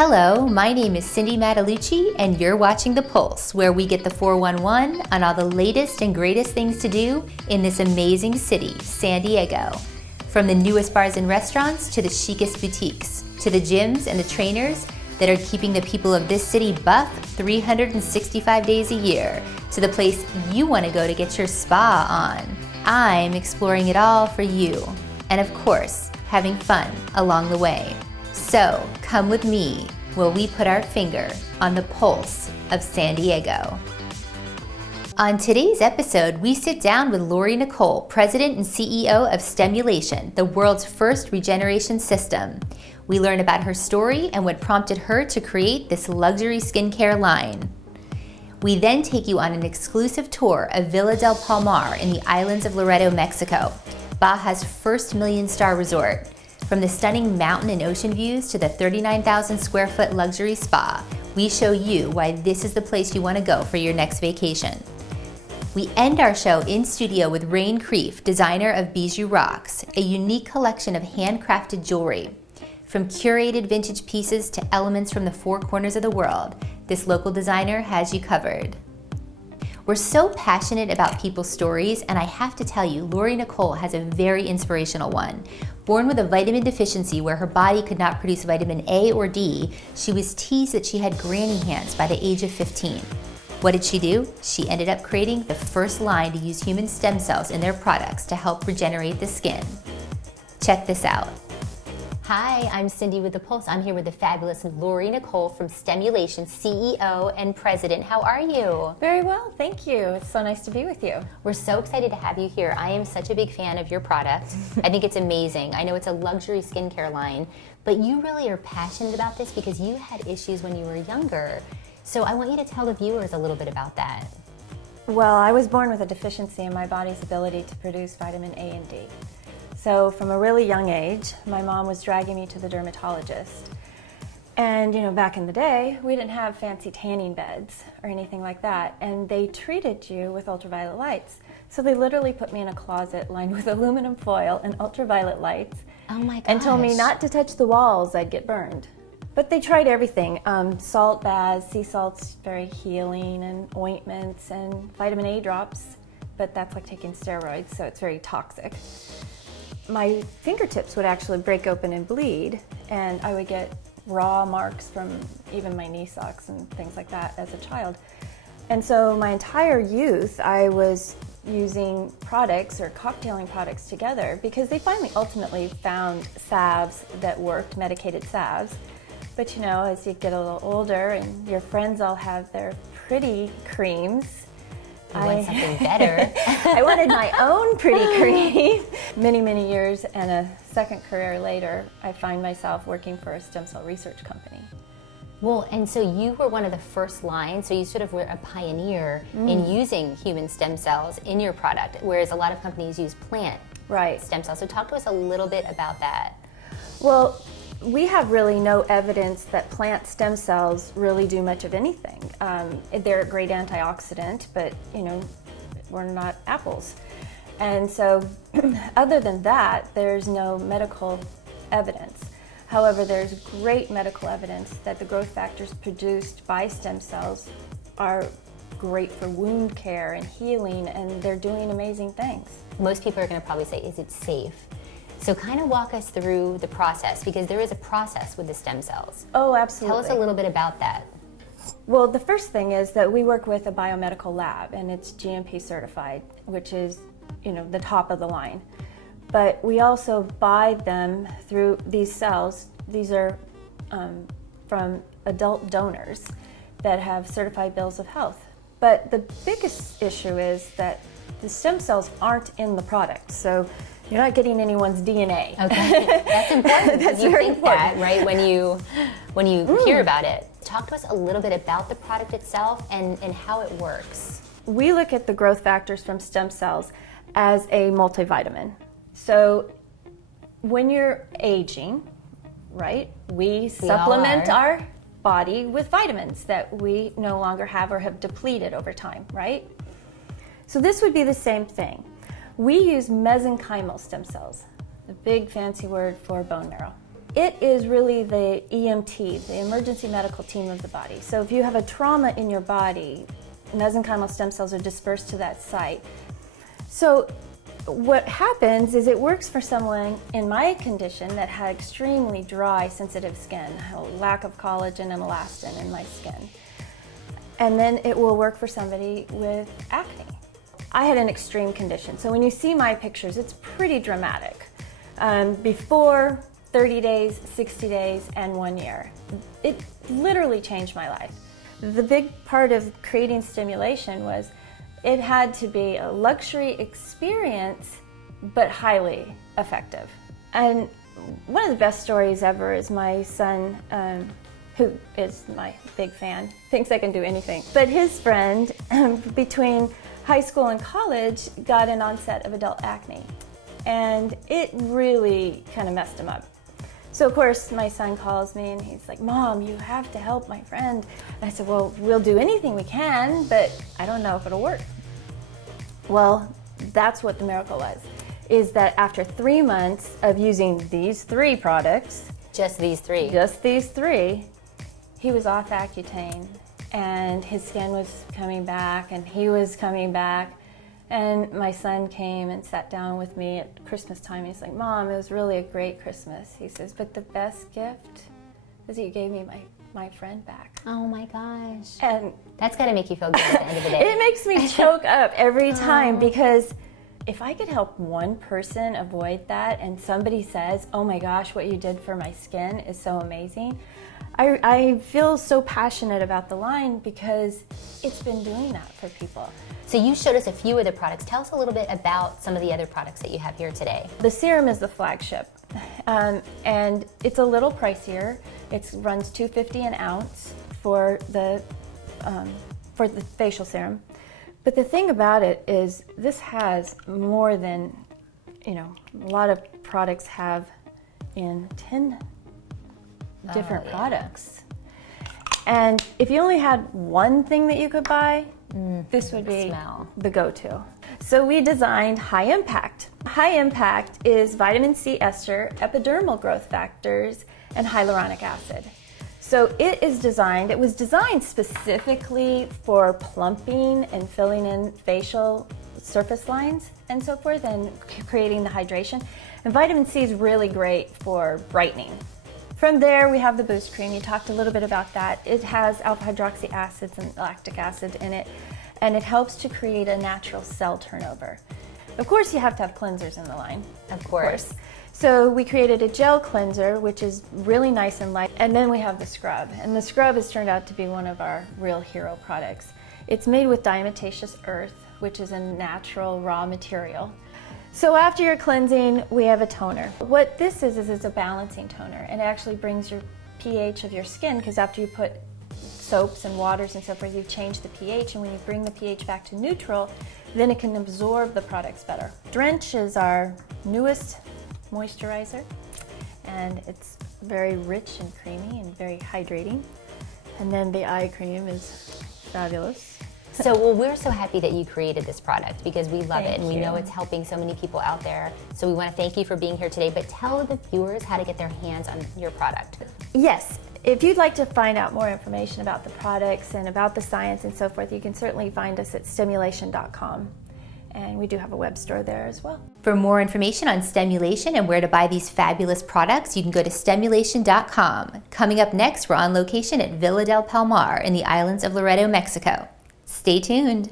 Hello, my name is Cindy Matalucci, and you're watching The Pulse, where we get the 411 on all the latest and greatest things to do in this amazing city, San Diego. From the newest bars and restaurants to the chicest boutiques, to the gyms and the trainers that are keeping the people of this city buff 365 days a year, to the place you want to go to get your spa on. I'm exploring it all for you, and of course, having fun along the way. So come with me while we put our finger on the pulse of San Diego. On today's episode, we sit down with Laurie Nicoll, President and CEO of Stemulation, the world's first regeneration system. We learn about her story and what prompted her to create this luxury skincare line. We then take you on an exclusive tour of Villa Del Palmar in the Islands of Loreto, Mexico, Baja's first million-star resort. From the stunning mountain and ocean views to the 39,000 square foot luxury spa, we show you why this is the place you want to go for your next vacation. We end our show in studio with Reine Krief, designer of Bijou Rocks, a unique collection of handcrafted jewelry. From curated vintage pieces to elements from the four corners of the world, this local designer has you covered. We're so passionate about people's stories, and I have to tell you, Laurie Nicoll has a very inspirational one. Born with a vitamin deficiency where her body could not produce vitamin A or D, she was teased that she had granny hands by the age of 15. What did she do? She ended up creating the first line to use human stem cells in their products to help regenerate the skin. Check this out. Hi, I'm Cindy with The Pulse. I'm here with the fabulous Laurie Nicoll from Stemulation, CEO and President. How are you? Very well, thank you. It's so nice to be with you. We're so excited to have you here. I am such a big fan of your product. I think it's amazing. I know it's a luxury skincare line, but you really are passionate about this because you had issues when you were younger. So I want you to tell the viewers a little bit about that. Well, I was born with a deficiency in my body's ability to produce vitamin A and D. So from a really young age, my mom was dragging me to the dermatologist. And back in the day, we didn't have fancy tanning beds or anything like that. And they treated you with ultraviolet lights. So they literally put me in a closet lined with aluminum foil and ultraviolet lights. Oh my gosh. And told me not to touch the walls, I'd get burned. But they tried everything, salt baths, sea salt's very healing, and ointments and vitamin A drops, but that's like taking steroids, so it's very toxic. My fingertips would actually break open and bleed, and I would get raw marks from even my knee socks and things like that as a child. And so my entire youth, I was using products or cocktailing products together because they finally ultimately found salves that worked, medicated salves. But as you get a little older and your friends all have their pretty creams, You want something better. I wanted my own pretty cream. Many years and a second career later, I find myself working for a stem cell research company. Well, and so you were one of the first lines, so you sort of were a pioneer in using human stem cells in your product, whereas a lot of companies use plant stem cells. So talk to us a little bit about that. Well, we have really no evidence that plant stem cells really do much of anything. They're a great antioxidant, but we're not apples. And so other than that, there's no medical evidence. However, there's great medical evidence that the growth factors produced by stem cells are great for wound care and healing, and they're doing amazing things. Most people are going to probably say, is it safe? So kind of walk us through the process, because there is a process with the stem cells. Oh, absolutely. Tell us a little bit about that. Well, the first thing is that we work with a biomedical lab, and it's GMP certified, which is, the top of the line. But we also buy them through these cells. These are from adult donors that have certified bills of health. But the biggest issue is that the stem cells aren't in the product. So you're not getting anyone's DNA. Okay, that's important. That's you very think important. that, right, when you hear about it. Talk to us a little bit about the product itself and how it works. We look at the growth factors from stem cells as a multivitamin. So when you're aging, right, we supplement our body with vitamins that we no longer have or have depleted over time, right? So this would be the same thing. We use mesenchymal stem cells, the big fancy word for bone marrow. It is really the EMT, the emergency medical team of the body. So if you have a trauma in your body, mesenchymal stem cells are dispersed to that site. So what happens is it works for someone in my condition that had extremely dry, sensitive skin, a lack of collagen and elastin in my skin. And then it will work for somebody with acne. I had an extreme condition, so when you see my pictures, it's pretty dramatic. Before 30 days, 60 days, and 1 year. It literally changed my life. The big part of creating Stemulation was it had to be a luxury experience, but highly effective. And one of the best stories ever is my son, who is my big fan, thinks I can do anything. But his friend, between high school and college, got an onset of adult acne. And it really kind of messed him up. So of course my son calls me and he's like, "Mom, you have to help my friend." And I said, "Well, we'll do anything we can, but I don't know if it'll work." Well, that's what the miracle was, is that after 3 months of using these 3 products, Just these 3? just these 3, he was off Accutane and his skin was coming back and he was coming back. And my son came and sat down with me at Christmas time. He's like, "Mom, it was really a great Christmas." He says, "But the best gift is that you gave me my friend back." Oh my gosh. And That's got to make you feel good at the end of the day. it makes me choke up every time, because if I could help one person avoid that and somebody says, "Oh my gosh, what you did for my skin is so amazing," I feel so passionate about the line because it's been doing that for people. So you showed us a few of the products. Tell us a little bit about some of the other products that you have here today. The serum is the flagship, and it's a little pricier. It runs $2.50 an ounce for the facial serum. But the thing about it is this has more than, a lot of products have in 10 different products. And if you only had one thing that you could buy, this would be the go-to. So we designed High Impact. High Impact is vitamin C ester, epidermal growth factors, and hyaluronic acid. So it was designed specifically for plumping and filling in facial surface lines and so forth, and creating the hydration. And vitamin C is really great for brightening. From there, we have the Boost Cream. You talked a little bit about that. It has alpha hydroxy acids and lactic acid in it, and it helps to create a natural cell turnover. Of course, you have to have cleansers in the line. Of course. So we created a gel cleanser, which is really nice and light, and then we have the scrub. And the scrub has turned out to be one of our real hero products. It's made with diatomaceous earth, which is a natural raw material. So after your cleansing, we have a toner. What this is it's a balancing toner, and it actually brings your pH of your skin, because after you put soaps and waters and so forth, you change the pH, and when you bring the pH back to neutral, then it can absorb the products better. Drench is our newest moisturizer, and it's very rich and creamy and very hydrating. And then the eye cream is fabulous. So, well, we're so happy that you created this product because we love it and we you. know it's helping so many people out there. So we want to thank you for being here today, but tell the viewers how to get their hands on your product. Yes, if you'd like to find out more information about the products and about the science and so forth, you can certainly find us at stemulation.com. And we do have a web store there as well. For more information on Stemulation and where to buy these fabulous products, you can go to stemulation.com. Coming up next, we're on location at Villa Del Palmar in the Islands of Loreto, Mexico. Stay tuned.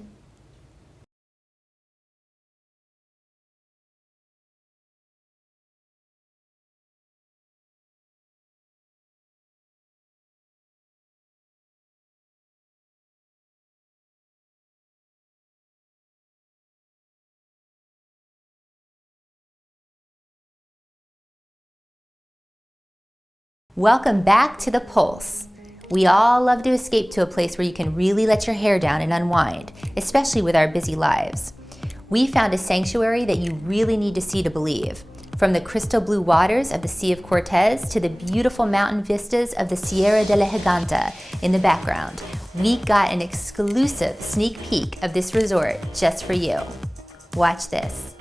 Welcome back to The Pulse. We all love to escape to a place where you can really let your hair down and unwind, especially with our busy lives. We found a sanctuary that you really need to see to believe. From the crystal blue waters of the Sea of Cortez to the beautiful mountain vistas of the Sierra de la Giganta in the background, we got an exclusive sneak peek of this resort just for you. Watch this.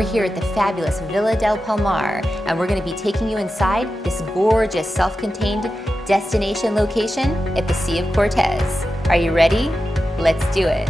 We're here at the fabulous Villa Del Palmar, and we're going to be taking you inside this gorgeous self-contained destination location at the Sea of Cortez. Are you ready? Let's do it.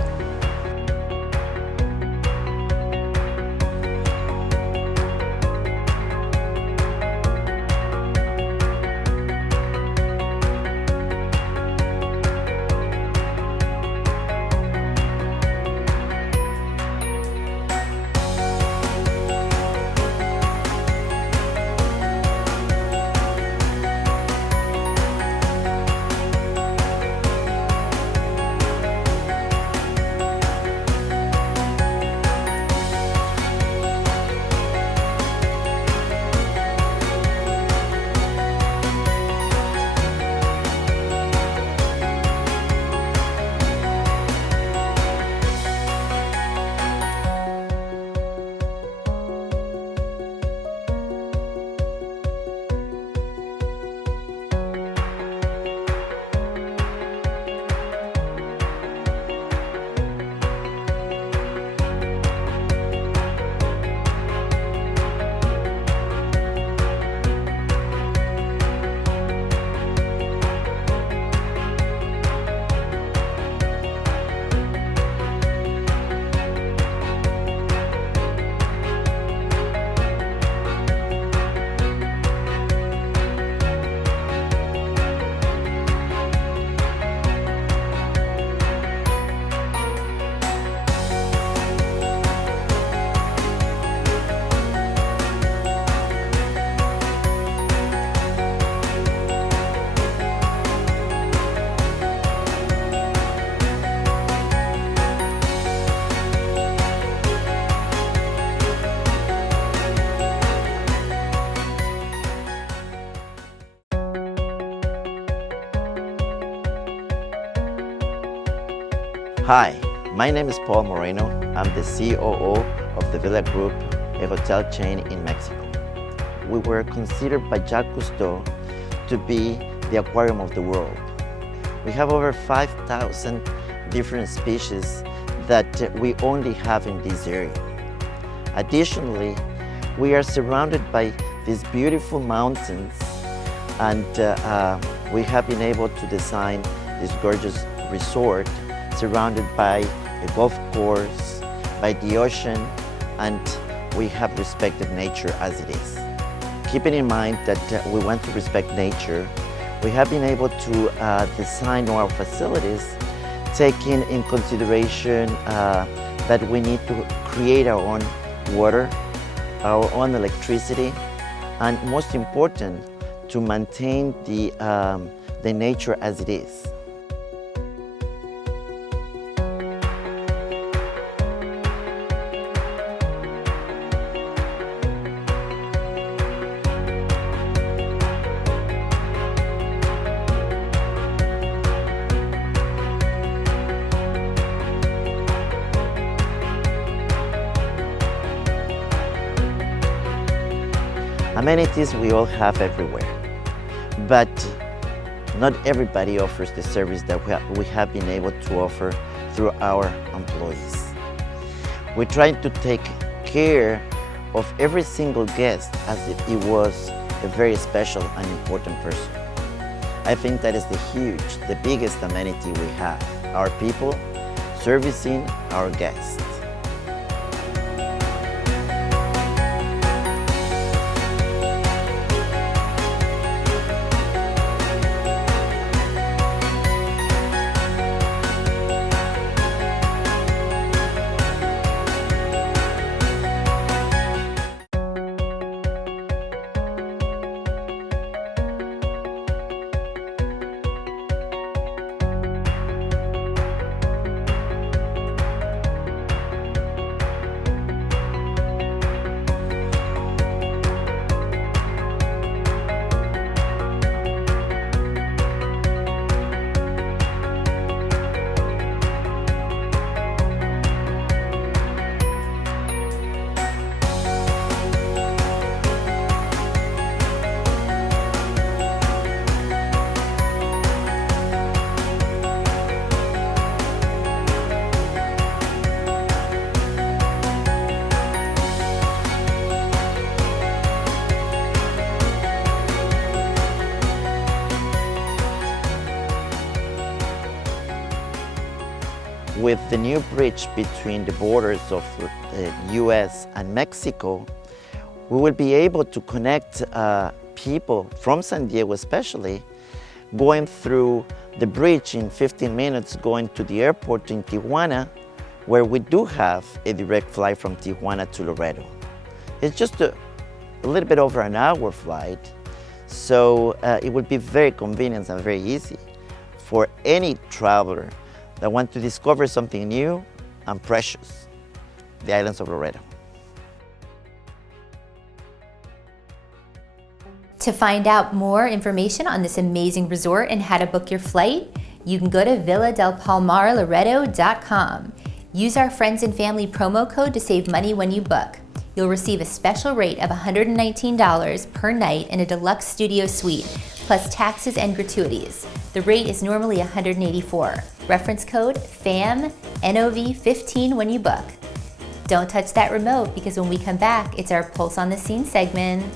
Hi, my name is Paul Moreno. I'm the COO of the Villa Group, a hotel chain in Mexico. We were considered by Jacques Cousteau to be the aquarium of the world. We have over 5,000 different species that we only have in this area. Additionally, we are surrounded by these beautiful mountains, and we have been able to design this gorgeous resort surrounded by a golf course, by the ocean, and we have respected nature as it is. Keeping in mind that we want to respect nature, we have been able to design our facilities taking in consideration that we need to create our own water, our own electricity, and most important, to maintain the nature as it is. Amenities we all have everywhere, but not everybody offers the service that we have been able to offer through our employees. We try to take care of every single guest as if it was a very special and important person. I think that is the biggest amenity we have, our people servicing our guests. with the new bridge between the borders of the US and Mexico, we will be able to connect people from San Diego especially, going through the bridge in 15 minutes, going to the airport in Tijuana, where we do have a direct flight from Tijuana to Loreto. It's just a little bit over an hour flight, so it would be very convenient and very easy for any traveler that wants to discover something new and precious, the Islands of Loreto. To find out more information on this amazing resort and how to book your flight, you can go to villadelpalmarloreto.com. Use our friends and family promo code to save money when you book. You'll receive a special rate of $119 per night in a deluxe studio suite, plus taxes and gratuities. The rate is normally $184. Reference code FAMNOV15 when you book. Don't touch that remote, because when we come back, it's our Pulse on the Scene segment.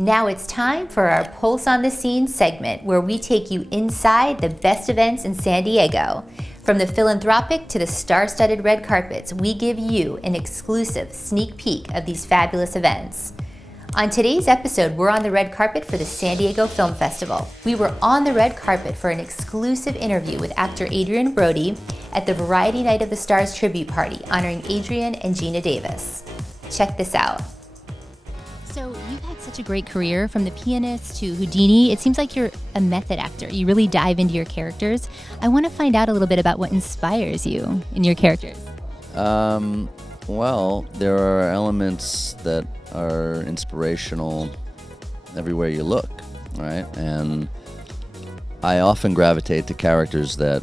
Now it's time for our Pulse on the Scene segment, where we take you inside the best events in San Diego. From the philanthropic to the star-studded red carpets, we give you an exclusive sneak peek of these fabulous events. On today's episode, we're on the red carpet for the San Diego Film Festival. We were on the red carpet for an exclusive interview with actor Adrian Brody at the Variety Night of the Stars tribute party, honoring Adrian and Gina Davis. Check this out. So you've had such a great career, from The Pianist to Houdini. It seems like you're a method actor. You really dive into your characters. I want to find out a little bit about what inspires you in your characters. Well, there are elements that are inspirational everywhere you look, right? And I often gravitate to characters that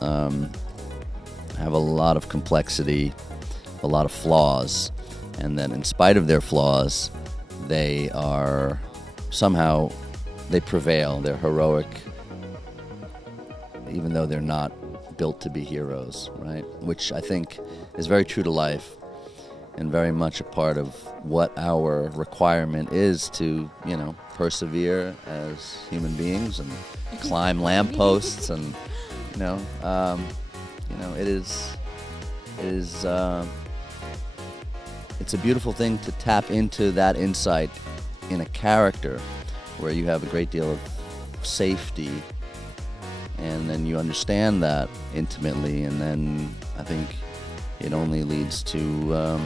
have a lot of complexity, a lot of flaws, and that in spite of their flaws, they are somehow, they prevail, they're heroic, even though they're not built to be heroes, right? Which I think is very true to life and very much a part of what our requirement is to, persevere as human beings and climb lampposts and, it's a beautiful thing to tap into that insight in a character where you have a great deal of safety, and then you understand that intimately, and then I think it only leads to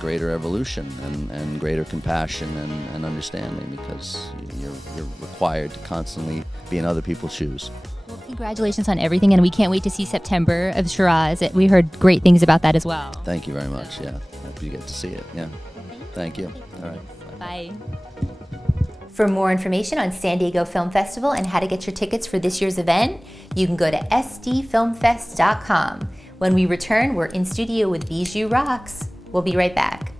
greater evolution and greater compassion and understanding, because you're required to constantly be in other people's shoes. Well, congratulations on everything, and we can't wait to see September of Shiraz. We heard great things about that as well. Thank you very much. Yeah, hope you get to see it. Yeah, thank you. All right. Bye. For more information on San Diego Film Festival and how to get your tickets for this year's event, you can go to sdfilmfest.com. When we return, we're in studio with Bijou Rocks. We'll be right back.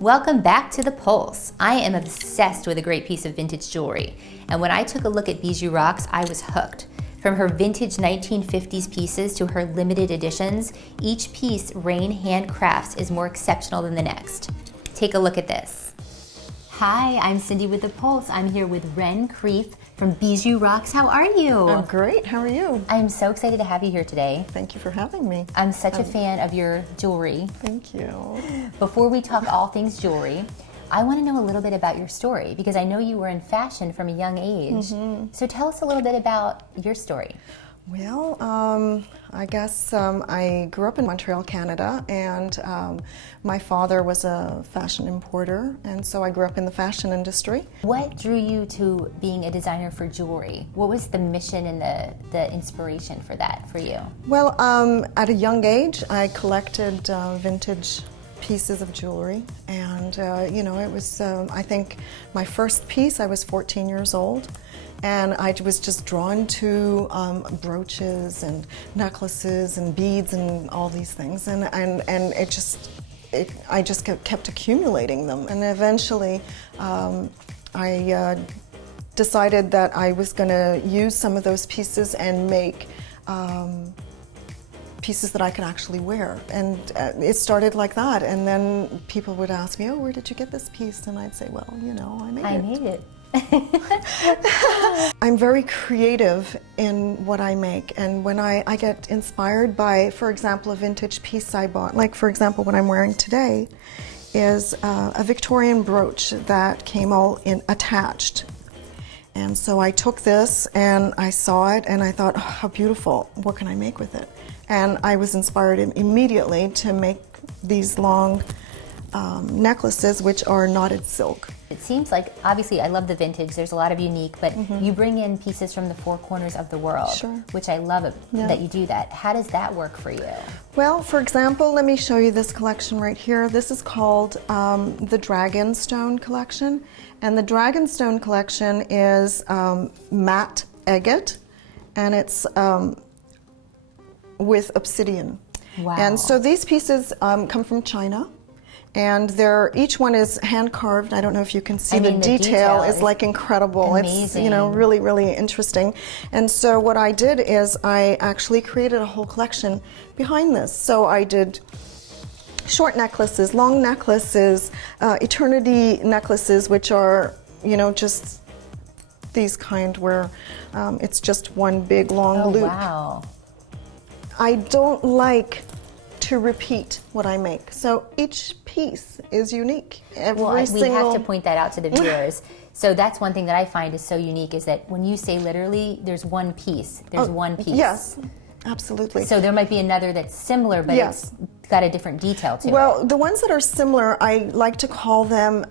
Welcome back to The Pulse. I am obsessed with a great piece of vintage jewelry, and when I took a look at Bijou Rocks, I was hooked. From her vintage 1950s pieces to her limited editions, each piece Reine handcrafts is more exceptional than the next. Take a look at this. Hi, I'm Cindy with The Pulse. I'm here with Reine Krief from Bijou Rocks. How are you? I'm great. How are you? I'm so excited to have you here today. Thank you for having me. I'm such a fan of your jewelry. Thank you. Before we talk all things jewelry, I want to know a little bit about your story, because I know you were in fashion from a young age. So tell us a little bit about your story. Well, I guess I grew up in Montreal, Canada, and my father was a fashion importer, and so I grew up in the fashion industry. What drew you to being a designer for jewelry? What was the mission and the inspiration for that for you? Well, at a young age, I collected vintage pieces of jewelry, and you know, it was, I think, my first piece, I was 14 years old. And I was just drawn to brooches and necklaces and beads and all these things, and I just kept accumulating them. And eventually, I decided that I was going to use some of those pieces and make pieces that I could actually wear. And it started like that. And then people would ask me, "Oh, where did you get this piece?" And I'd say, "Well, you know, I made it." I'm very creative in what I make, and when I get inspired by, for example, a vintage piece I bought, like for example what I'm wearing today is a Victorian brooch that came all in attached. And so I took this and I saw it and I thought, oh, how beautiful, what can I make with it? And I was inspired immediately to make these long necklaces, which are knotted silk. It seems like, obviously, I love the vintage. There's a lot of unique, but you bring in pieces from the four corners of the world, Sure. which I love that you do that. How does that work for you? Well, for example, let me show you this collection right here. This is called the Dragonstone collection, and the Dragonstone collection is matte agate, and it's with obsidian. Wow. And so these pieces come from China. And each one is hand carved. I don't know if you can see, the detail is like incredible. Amazing. It's, you know, really, really interesting. And so what I did is I actually created a whole collection behind this. So I did short necklaces, long necklaces, eternity necklaces, which are, you know, just these kind where it's just one big long loop. Wow. I don't like to repeat what I make. So each piece is unique. We have to point that out to the viewers. So that's one thing that I find is so unique, is that when you say literally, there's one piece. There's one piece. Yes, absolutely. So there might be another that's similar, but it's got a different detail to it. Well, the ones that are similar, I like to call them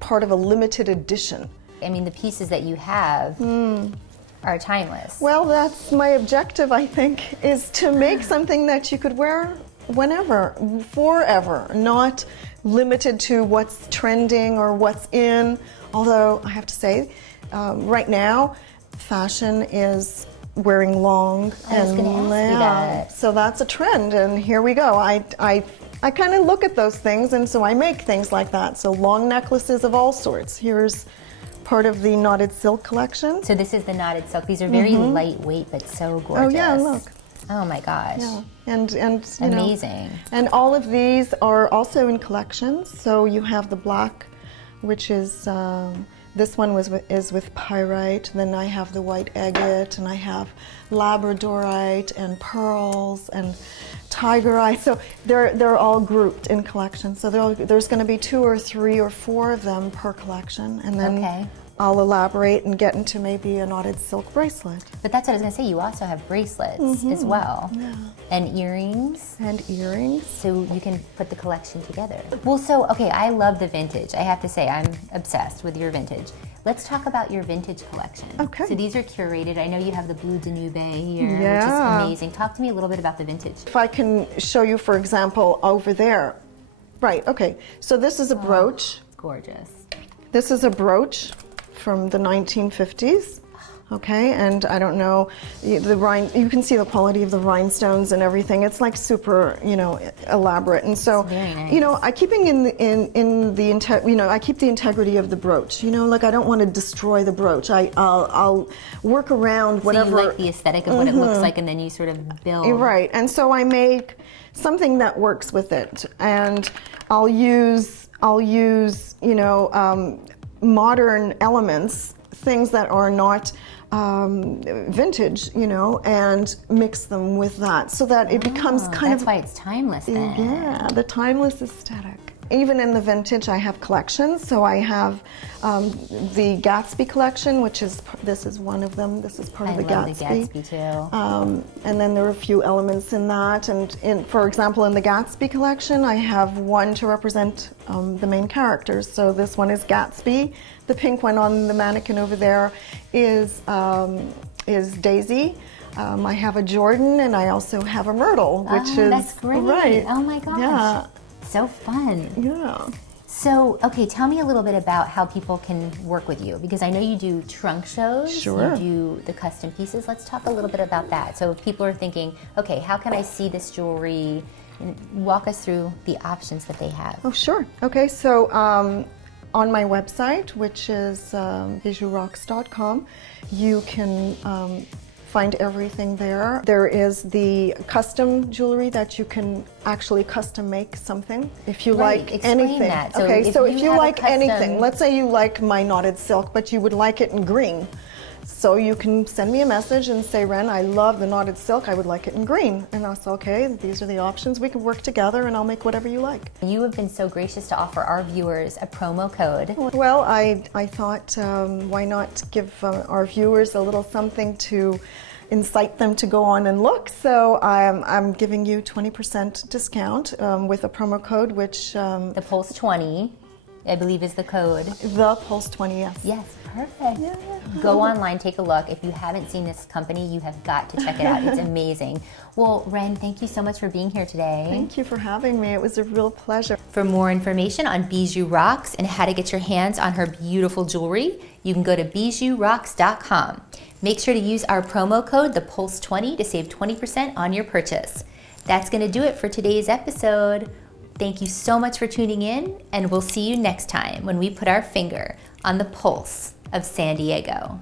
part of a limited edition. I mean, the pieces that you have are timeless. Well, that's my objective, I think, is to make something that you could wear whenever, forever, not limited to what's trending or what's in. Although I have to say, right now, fashion is wearing long and long. So that's a trend, and here we go. I kind of look at those things, and so I make things like that. So long necklaces of all sorts. Here's part of the knotted silk collection. So this is the knotted silk. These are very lightweight, but so gorgeous. Oh yeah, look. Oh my gosh. Yeah. And you amazing. know, and all of these are also in collections. So you have the black, which is this one is with pyrite. Then I have the white agate, and I have labradorite and pearls and tigerite. So they're all grouped in collections. So there's going to be 2 or 3 or 4 of them per collection, and then I'll elaborate and get into maybe a knotted silk bracelet. But that's what I was going to say. You also have bracelets as well. Yeah. And earrings. And earrings. So you can put the collection together. Well, so, okay, I love the vintage. I have to say, I'm obsessed with your vintage. Let's talk about your vintage collection. Okay. So these are curated. I know you have the Blue Danube here, which Yeah. is amazing. Talk to me a little bit about the vintage. If I can show you, for example, over there. Right, okay. So this is a brooch. Gorgeous. This is a brooch from the 1950s. Okay, and I don't know, you can see the quality of the rhinestones and everything. It's like super, you know, elaborate. And so, very nice. you know, I keep I keep the integrity of the brooch. You know, like I don't want to destroy the brooch. I'll work around whatever. So you like the aesthetic of what it looks like, and then you sort of build. Right, and so I make something that works with it, and I'll use you know, modern elements, things that are not vintage, you know, and mix them with that so that it becomes kind That's why it's timeless then. Yeah, the timeless aesthetic. even in the vintage, I have collections. So I have the Gatsby collection, which is, this is one of them. This is part of the Gatsby. I love the Gatsby too. And then there are a few elements in that. And for example, in the Gatsby collection, I have one to represent the main characters. So this one is Gatsby. The pink one on the mannequin over there is Daisy. I have a Jordan, and I also have a Myrtle, which is that's great. Right. Oh my gosh. Yeah. So fun. Yeah. So, okay, tell me a little bit about how people can work with you, because I know you do trunk shows. Sure. You do the custom pieces. Let's talk a little bit about that. So if people are thinking, okay, how can I see this jewelry? And walk us through the options that they have. Oh, sure. Okay, so on my website, which is bijourocks.com, you can find everything there. There is the custom jewelry that you can actually custom make something if you Right, like explain anything. that. So Okay, so if if you you have a like custom- anything, let's say you like my knotted silk, but you would like it in green. So you can send me a message and say, Ren, I love the knotted silk, I would like it in green. And I'll say, okay, these are the options. We can work together and I'll make whatever you like. You have been so gracious to offer our viewers a promo code. Well, I thought, why not give our viewers a little something to incite them to go on and look. So I'm giving you 20% discount with a promo code, which... The Pulse 20, I believe, is the code. The Pulse 20, yes. Yes, perfect. Yeah. Go online, take a look. If you haven't seen this company, you have got to check it out. It's amazing. Well, Ren, thank you so much for being here today. Thank you for having me. It was a real pleasure. For more information on Bijou Rocks and how to get your hands on her beautiful jewelry, you can go to bijourocks.com. Make sure to use our promo code, ThePulse20, to save 20% on your purchase. That's going to do it for today's episode. Thank you so much for tuning in, and we'll see you next time when we put our finger on the pulse of San Diego.